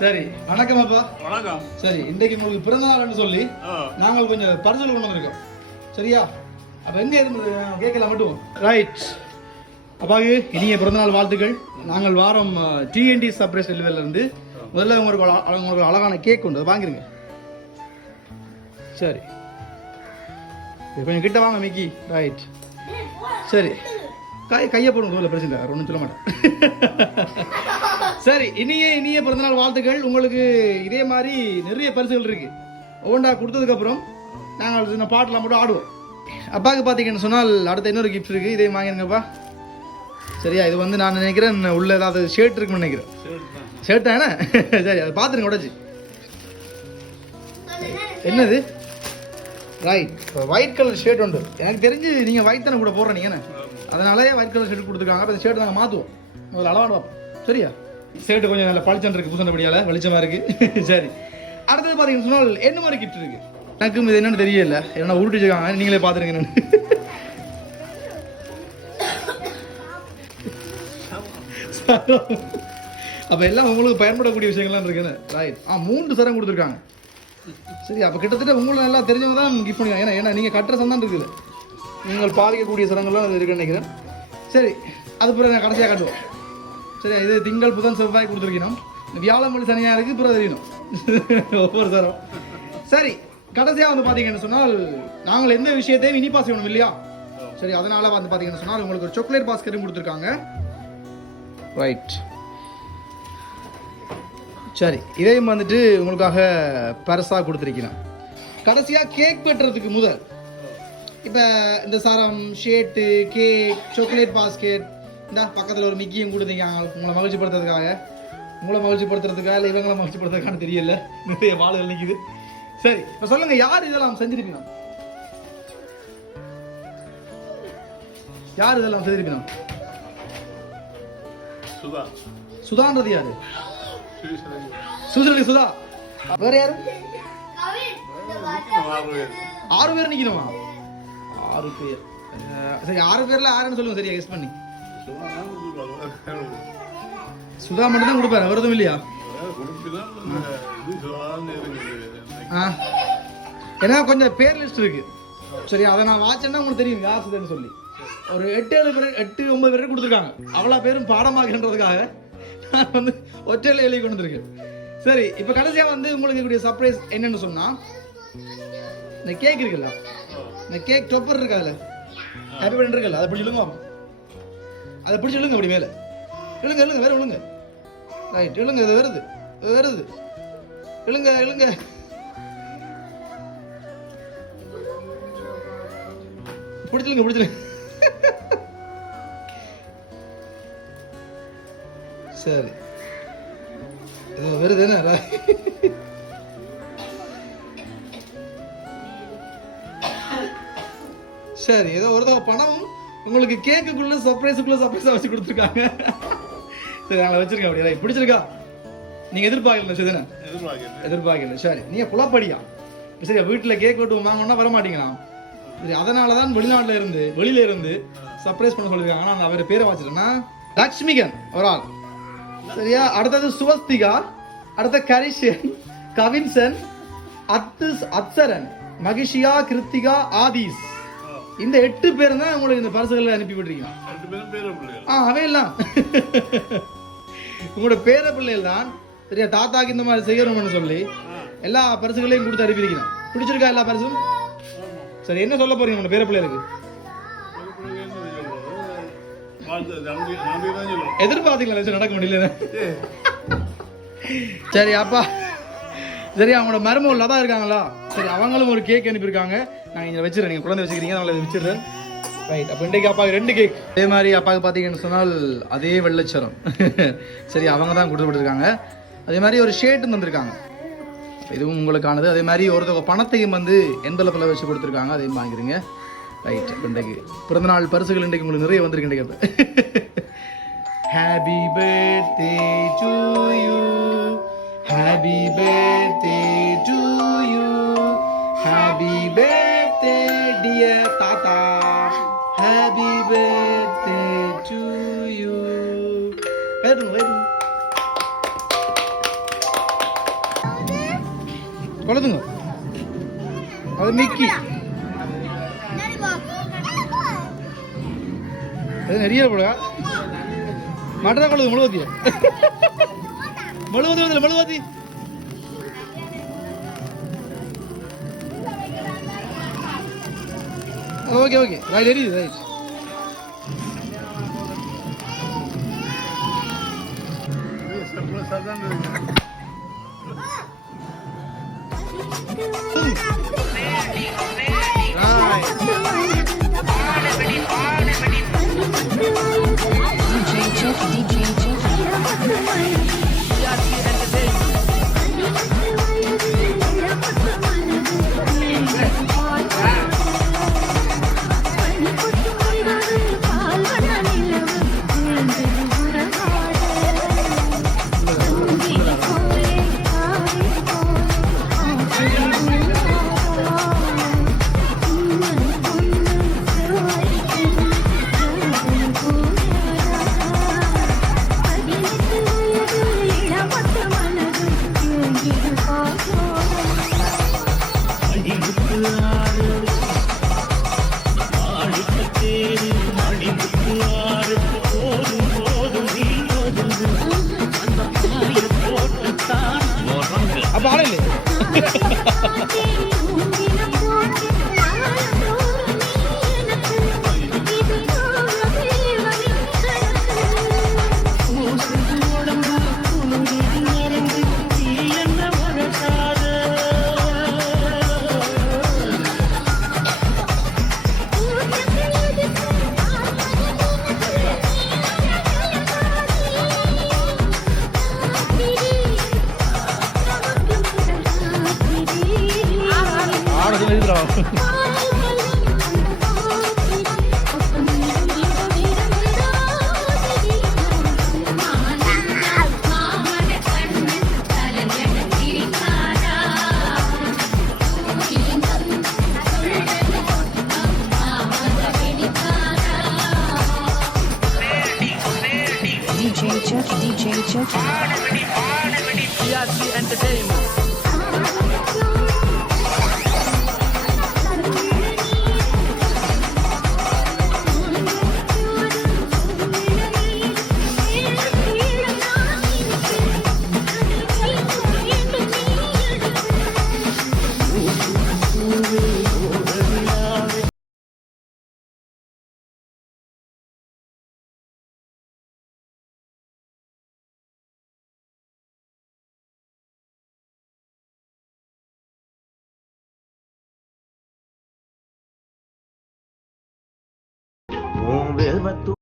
சரி வணக்கம் அப்பா. வணக்கம். சரி இன்றைக்கு உங்களுக்கு பிறந்த நாள்னு சொல்லி நாங்கள் கொஞ்சம் பரிசல் கொண்டு வந்திருக்கோம். சரியா? அப்ப எங்க இருந்து கேட்கலாம் மட்டும் ரைட் அப்பாவுக்கு இனிய பிறந்தநாள் வாழ்த்துக்கள். நாங்கள் வாரம் டிஎன்டி சர்ப்ரைஸ் டெலிவரில இருந்து முதல்ல உங்களுக்கு உங்களுக்கு அழகான கேக் உண்டு அதை வாங்கிருங்க. சரி. கொஞ்சம் கிட்ட வாங்க மிக்கி. ரைட் சரி. கை கையை போடுங்க முதல்ல பிரச்சனை இல்லை. ஒன்றும் சொல்ல மாட்டேன். சரி இனிய இனிய பிறந்தநாள் வாழ்த்துக்கள். உங்களுக்கு இதே மாதிரி நிறைய பரிசுகள் இருக்கு. ஒவ்வொன்றா கொடுத்ததுக்கப்புறம் நாங்கள் இந்த பாட்டெலாம் மட்டும் ஆடுவோம். அப்பாவுக்கு பார்த்தீங்கன்னு சொன்னால் அடுத்த இன்னொரு கிஃப்ட் இருக்குது இதையும் வாங்கிருங்கப்பா. சரியா இது வந்து நான் நினைக்கிறேன் உள்ள ஏதாவது ஷர்ட் இருக்குன்னு நினைக்கிறேன். ஷேர்ட் ஷர்ட் தானே? சரி அதை பார்த்துருங்க உடச்சி. என்னது? ரைட் ஒயிட் கலர் ஷர்ட் உண்டு. எனக்கு தெரிஞ்சு நீங்கள் ஒயிட் தானே கூட போடுறீங்க நீங்கள் அதனாலே ஒயிட் கலர் ஷர்ட் கொடுத்துருக்காங்க. அப்போ இந்த ஷர்ட் நாங்கள் மாற்றுவோம் முதல்ல அளவாடுவோம் சரியா? ஷர்ட் கொஞ்சம் நல்ல பளிச்சன் இருக்கு பூசண்டபடியால் வெளிச்சமாக இருக்கு. சரி. அடுத்தது பார்த்தீங்கன்னு சொன்னால் என்ன மாதிரி கிஃப்ட் இருக்கு? எனக்கும் இது என்னன்னு தெரியல. என்ன உருட்டு வச்சிருக்காங்க. நீங்களே பார்த்துருங்க என்னன்னு. அப்போ எல்லாம் உங்களுக்கு பயன்படக்கூடிய விஷயங்கள்லாம் இருக்குன்னு ரைட் ஆ மூன்று சரம் கொடுத்துருக்காங்க. சரி அப்போ கிட்டத்தட்ட உங்களுக்கு நல்லா தெரிஞ்சவங்க தான் கிஃப்ட் பண்ணுங்க ஏன்னா ஏன்னா நீங்கள் கட்டுற சந்தான் இருக்குது. நீங்கள் பாதிக்கக்கூடிய சரங்கள்லாம் அது இருக்குன்னு நினைக்கிறேன். சரி அது பிறகு நான் கடைசியாக காட்டுவோம். சரி இது திங்கள் புதன் செவ்வாய் கொடுத்துருக்கணும். வியாழமொழி மணி சனியாக இருக்குது பிறகு தெரியணும். ஒவ்வொரு தரம். சரி கடைசியாக வந்து பார்த்தீங்கன்னு சொன்னால் நாங்கள் எந்த விஷயத்தையும் இனிப்பா செய்யணும் இல்லையா? சரி அதனால வந்து பார்த்தீங்கன்னு சொன்னால் உங்களுக்கு ஒரு சாக்லேட் பாஸ்கெட்டும் கொடுத்துருக்காங்க. ரைட் சரி இதையும் வந்துட்டு உங்களுக்காக பெருசாக கொடுத்துருக்கிறேன். கடைசியாக கேக் வெட்டுறதுக்கு முதல். இப்போ இந்த சரம் ஷேட்டு கேக் சாக்லேட் பாஸ்கெட் இந்த பக்கத்தில் ஒரு மிக்கியும் கொடுத்தீங்க உங்களை மகிழ்ச்சிப்படுத்துறதுக்காக. உங்களை மகிழ்ச்சிப்படுத்துறதுக்காக இல்லை இவங்களை மகிழ்ச்சிப்படுத்துறதுக்கான தெரியல. நிறைய வாளுகள் நிற்குது சரி இப்போ சொல்லுங்க யார் இதெல்லாம் செஞ்சிருப்பீங்க யார் இதெல்லாம் செஞ்சிருப்பீங்க சுதா. சுதான்றது யாரு. சுசுலி சுதா. வேற யாரு? ஆறு பேர். ஆறு பேர் நிக்கணுமா? ஆறு பேர். சரி ஆறு பேர்ல ஆறுன்னு சொல்லுங்க சரியா கெஸ் பண்ணி. சுதா மட்டும் தான் கொடுப்பாரு அவரதும் இல்லையா? ஆ. ஏன்னா கொஞ்சம் பேர் லிஸ்ட் இருக்கு. சரி அதை நான் வாட்சேன்னா உங்களுக்கு தெரியும் யார் சுதன்னு சொல்லி. ஒரு எட்டு ஏழு பேர் எட்டு ஒன்பது பேர் கொடுத்துருக்காங்க. அவ்வளோ பேரும் பாடமாகன்றதுக்காக நான் வந்து ஒற்றையில் எழுதி கொண்டு வந்திருக்கேன். சரி இப்போ கடைசியாக வந்து உங்களுக்கு கூடிய சர்ப்ரைஸ் என்னன்னு சொன்னால் இந்த கேக் இருக்குல்ல? இந்த கேக் டொப்பர் இருக்கா அதில்? ஹாப்பி பர்த்டே இருக்குல்ல? அதை பிடிச்சிடுங்க அதை பிடிச்சி இழுங்க அப்படி மேலே. இழுங்க இழுங்க வேற இழுங்க ரைட் இழுங்க இது வருது இது வருது. இழுங்க இழுங்க. பிடிச்சிருங்க பிடிச்சிருங்க. சரி. இது வருது என்ன? சரி ஏதோ ஒரு தடவை பணம் உங்களுக்கு கேக்குக்குள்ள சர்ப்ரைஸுக்குள்ள சர்ப்ரைஸா வச்சு கொடுத்துருக்காங்க. சரி நாங்கள் வச்சிருக்கேன் அப்படியே. பிடிச்சிருக்கா? நீங்க எதிர்பார்க்கல எதிர்பார்க்கிறேன். எதிர்பார்க்கல. சரி நீங்க குழப்படியா? சரி வீட்டுல கேக் வெட்டு வாங்கணும்னா வர மாட்டீங்களாம் சரி அதனால தான் வெளிநாட்டுல இருந்து வெளியில இருந்து சர்ப்ரைஸ் பண்ண சொல்லிருக்காங்க ஆனா அவர் பேரை வாச்சிட்டேன்னா லக்ஷ்மிகன் ஒரு ஆள். சரியா அடுத்தது சுவஸ்திகா அடுத்த கரிஷன் கவின்சன் அத்து அத்சரன் மகிஷியா கிருத்திகா ஆதீஸ். இந்த எட்டு பேர் தான் உங்களுக்கு இந்த பரிசுகளை அனுப்பி விட்டுருக்கீங்க. ஆ அவையெல்லாம். உங்களோட பேர பிள்ளைகள் தான். சரியா தாத்தாக்கு இந்த மாதிரி செய்யணும்னு சொல்லி எல்லா பரிசுகளையும் கொடுத்து அனுப்பியிருக்கிறேன் பிடிச்சிருக்கா எல்லா பரிசும். சரி என்ன சொல்ல போறீங்க உங்களோட பேர பிள்ளைகளுக்கு. எதிர்பார்த்தீங்களா நடக்க முடியல சரி அப்பா. சரி அவங்களோட மருமகள் லதா இருக்காங்களா? சரி அவங்களும் ஒரு கேக் அனுப்பியிருக்காங்க. நான் இங்கே வச்சிருக்கேன் நீங்கள் குழந்தை வச்சுக்கிறீங்க அவங்கள இதை வச்சிடுறேன். ரைட் அப்போ இன்றைக்கு அப்பாவுக்கு ரெண்டு கேக் அதே மாதிரி அப்பாவுக்கு பார்த்தீங்கன்னு சொன்னால் அதே வெள்ளச்சரம். சரி அவங்க தான் கொடுத்து அதே மாதிரி ஒரு ஷேட்டும் தந்திருக்காங்க இதுவும் உங்களுக்கானது. அதே மாதிரி ஒருத்தவங்க பணத்தையும் வந்து எந்தளப்பில் வச்சு கொடுத்துருக்காங்க அதையும் வாங்கிருங்க ரைட் இன்றைக்கு பிறந்தநாள் பரிசுகள் இன்றைக்கு உங்களுக்கு நிறைய வந்திருக்கு இன்றைக்கு happy birthday to you happy birthday to you happy birthday dear தாத்தா ஹாப்பி பர்த்டே டு யூ கைட்டுங்க கைட்டுங்க கொளுத்துங்க அது மிக்கி அது நிறைய போடா மட்டதா கொள்ளுது મળવું હતું મળવું હતી okay okay right Harry right સર્વ સાધન नहीं भरा DJ Chuck, DJ Chuck. Party, party, party, party. ನಲವತ್ತು